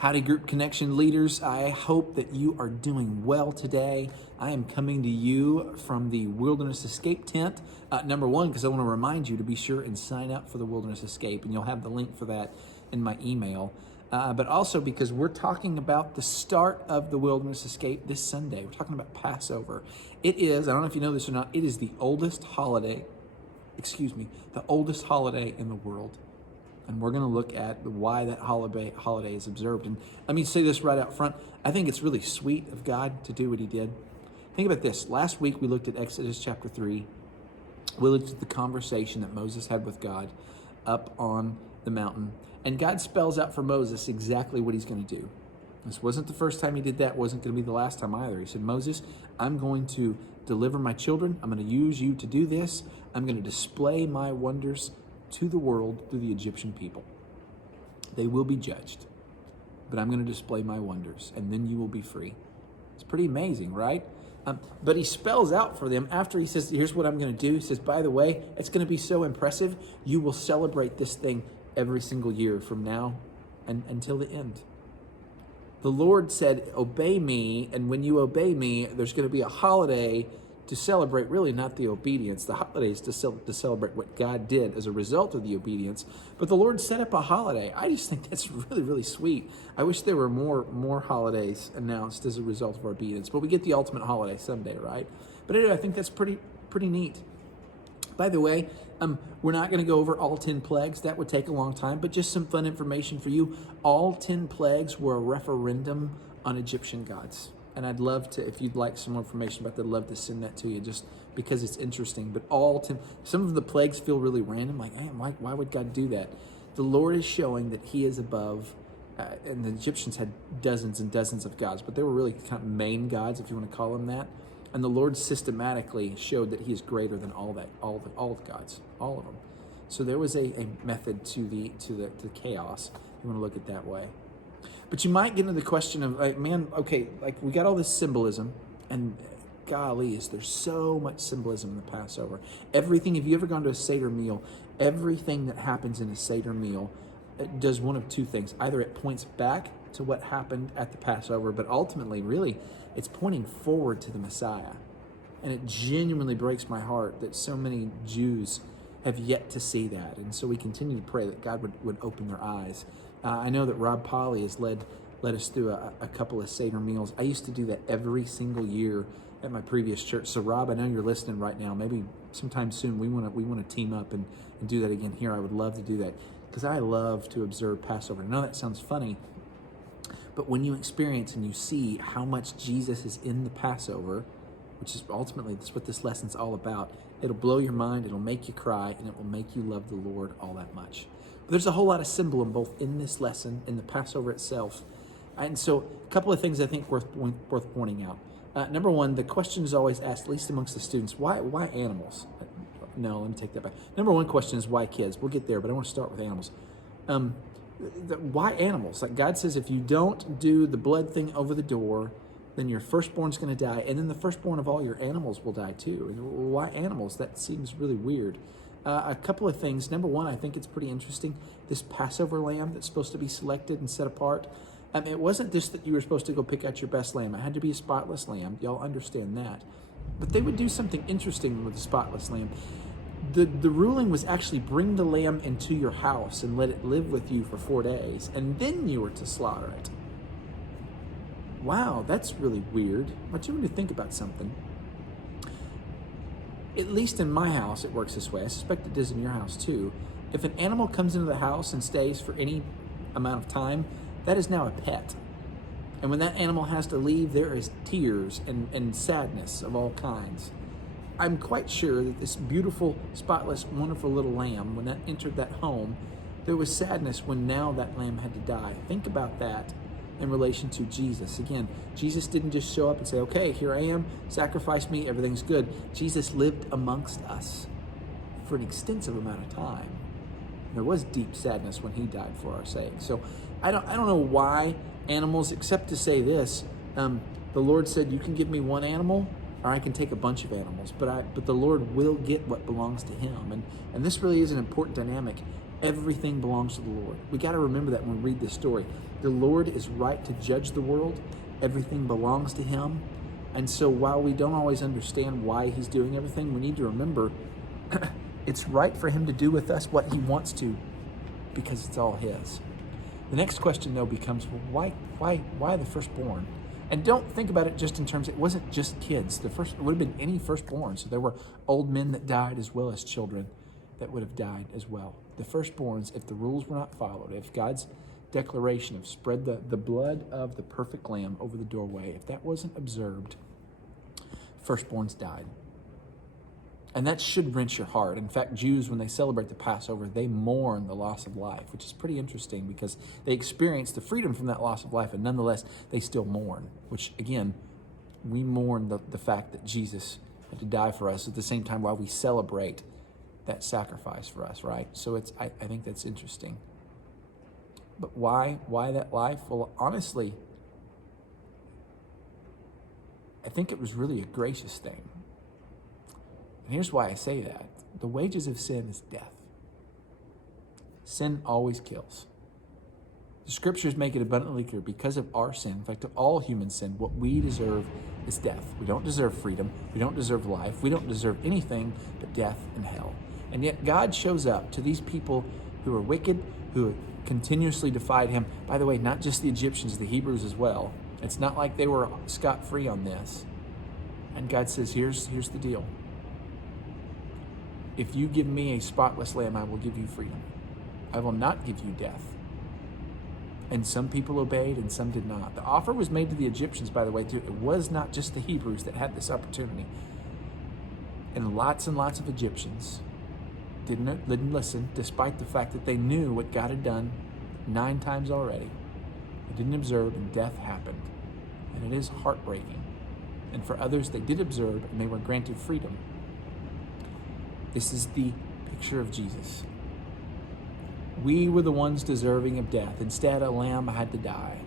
Howdy, Group Connection leaders. I hope that you are doing well today. I am coming to you from the Wilderness Escape tent. Number one, because I want to remind you to be sure and sign up for the Wilderness Escape, and you'll have the link for that in my email. But also because we're talking about the start of the Wilderness Escape this Sunday. We're talking about Passover. It is, I don't know if you know this or not, it is the oldest holiday in the world. And we're going to look at why that holiday is observed. And let me say this right out front. I think it's really sweet of God to do what he did. Think about this. Last week we looked at Exodus chapter 3. We looked at the conversation that Moses had with God up on the mountain. And God spells out for Moses exactly what he's going to do. This wasn't the first time he did that. It wasn't going to be the last time either. He said, Moses, I'm going to deliver my children. I'm going to use you to do this. I'm going to display my wonders to the world through the Egyptian people. They will be judged, but I'm going to display my wonders, and then you will be free. It's pretty amazing, right? But he spells out for them after he says, here's what I'm going to do. He says, by the way, it's going to be so impressive. You will celebrate this thing every single year from now and until the end. The Lord said, obey me, and when you obey me, there's going to be a holiday to celebrate, really not the obedience. The holiday is to celebrate what God did as a result of the obedience. But the Lord set up a holiday. I just think that's really, really sweet. I wish there were more holidays announced as a result of our obedience. But we get the ultimate holiday someday, right? But anyway, I think that's pretty neat. By the way, we're not going to go over all 10 plagues. That would take a long time, but just some fun information for you. All 10 plagues were a referendum on Egyptian gods. And I'd love to, if you'd like some more information about that, I'd love to send that to you just because it's interesting. But all 10, some of the plagues feel really random. Like, why would God do that? The Lord is showing that he is above, and the Egyptians had dozens and dozens of gods, but they were really kind of main gods, if you want to call them that. And the Lord systematically showed that he is greater than all the gods, all of them. So there was a method to the chaos, if you want to look at it that way. But you might get into the question of, like, man, okay, like we got all this symbolism, and golly, there's so much symbolism in the Passover. Everything, if you ever gone to a Seder meal, everything that happens in a Seder meal, it does one of two things. Either it points back to what happened at the Passover, but ultimately, really, it's pointing forward to the Messiah. And it genuinely breaks my heart that so many Jews have yet to see that. And so we continue to pray that God would open their eyes. I know that Rob Polly has led us through a couple of Seder meals. I used to do that every single year at my previous church. So Rob, I know you're listening right now. Maybe sometime soon we want to team up and do that again here. I would love to do that because I love to observe Passover. I know that sounds funny, but when you experience and you see how much Jesus is in the Passover, which is ultimately that's what this lesson's all about, it'll blow your mind, it'll make you cry, and it will make you love the Lord all that much. But there's a whole lot of symbolism both in this lesson, in the Passover itself. And so a couple of things I think worth pointing out. Number one, the question is always asked, at least amongst the students, why animals? No, let me take that back. Number one question is why kids? We'll get there, but I want to start with animals. Why animals? Like God says, if you don't do the blood thing over the door, then your firstborn's going to die, and then the firstborn of all your animals will die too. And why animals? That seems really weird. A couple of things. Number one, I think it's pretty interesting. This Passover lamb that's supposed to be selected and set apart. It wasn't just that you were supposed to go pick out your best lamb. It had to be a spotless lamb. Y'all understand that. But they would do something interesting with the spotless lamb. The ruling was actually bring the lamb into your house and let it live with you for 4 days, and then you were to slaughter it. Wow, that's really weird. But you want to think about something. At least in my house, it works this way. I suspect it does in your house too. If an animal comes into the house and stays for any amount of time, that is now a pet. And when that animal has to leave, there is tears and sadness of all kinds. I'm quite sure that this beautiful, spotless, wonderful little lamb, when that entered that home, there was sadness when now that lamb had to die. Think about that in relation to Jesus. Again, Jesus didn't just show up and say, okay, here I am, sacrifice me, everything's good. Jesus lived amongst us for an extensive amount of time. There was deep sadness when he died for our sake. So I don't know why animals, except to say this, the Lord said, you can give me one animal, or I can take a bunch of animals, but the Lord will get what belongs to him. And this really is an important dynamic. Everything belongs to the Lord. We got to remember that when we read this story. The Lord is right to judge the world. Everything belongs to him. And so while we don't always understand why he's doing everything, we need to remember it's right for him to do with us what he wants to, because it's all his. The next question, though, becomes, well, why the firstborn? And don't think about it just in terms, it wasn't just kids. It would have been any firstborn. So there were old men that died as well as children that would have died as well. The firstborns, if the rules were not followed, if God's declaration of spread the blood of the perfect lamb over the doorway, if that wasn't observed, firstborns died. And that should wrench your heart. In fact, Jews, when they celebrate the Passover, they mourn the loss of life, which is pretty interesting because they experience the freedom from that loss of life, and nonetheless, they still mourn, which, again, we mourn the fact that Jesus had to die for us at the same time while we celebrate that sacrifice for us, right? So I think that's interesting. But why that life? Well, honestly, I think it was really a gracious thing. And here's why I say that. The wages of sin is death. Sin always kills. The scriptures make it abundantly clear, because of our sin, in fact, of all human sin, what we deserve is death. We don't deserve freedom. We don't deserve life. We don't deserve anything but death and hell. And yet God shows up to these people who are wicked, who continuously defied him. By the way, not just the Egyptians, the Hebrews as well. It's not like they were scot-free on this. And God says, here's the deal. If you give me a spotless lamb, I will give you freedom. I will not give you death. And some people obeyed and some did not. The offer was made to the Egyptians, by the way, too. It was not just the Hebrews that had this opportunity. And lots of Egyptians didn't listen, despite the fact that they knew what God had done 9 times already. They didn't observe, and death happened. And it is heartbreaking. And for others, they did observe, and they were granted freedom. This is the picture of Jesus. We were the ones deserving of death. Instead, a lamb had to die.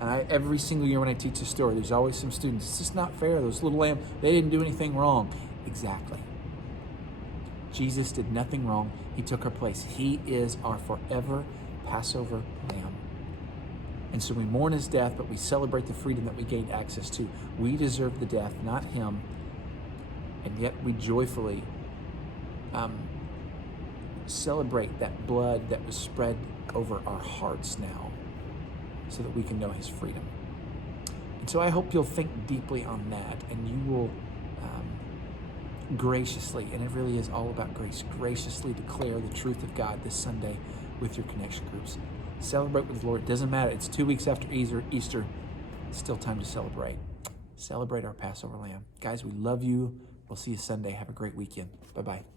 And every single year when I teach a story, there's always some students, it's just not fair. Those little lambs, they didn't do anything wrong. Exactly. Jesus did nothing wrong. He took our place. He is our forever Passover lamb. And so we mourn his death, but we celebrate the freedom that we gained access to. We deserve the death, not him. And yet we joyfully celebrate that blood that was spread over our hearts now so that we can know his freedom. And so I hope you'll think deeply on that, and you will graciously, and it really is all about grace, graciously declare the truth of God this Sunday with your connection groups. Celebrate with the Lord. It doesn't matter. It's 2 weeks after Easter. It's still time to celebrate. Celebrate our Passover lamb. Guys, we love you. We'll see you Sunday. Have a great weekend. Bye-bye.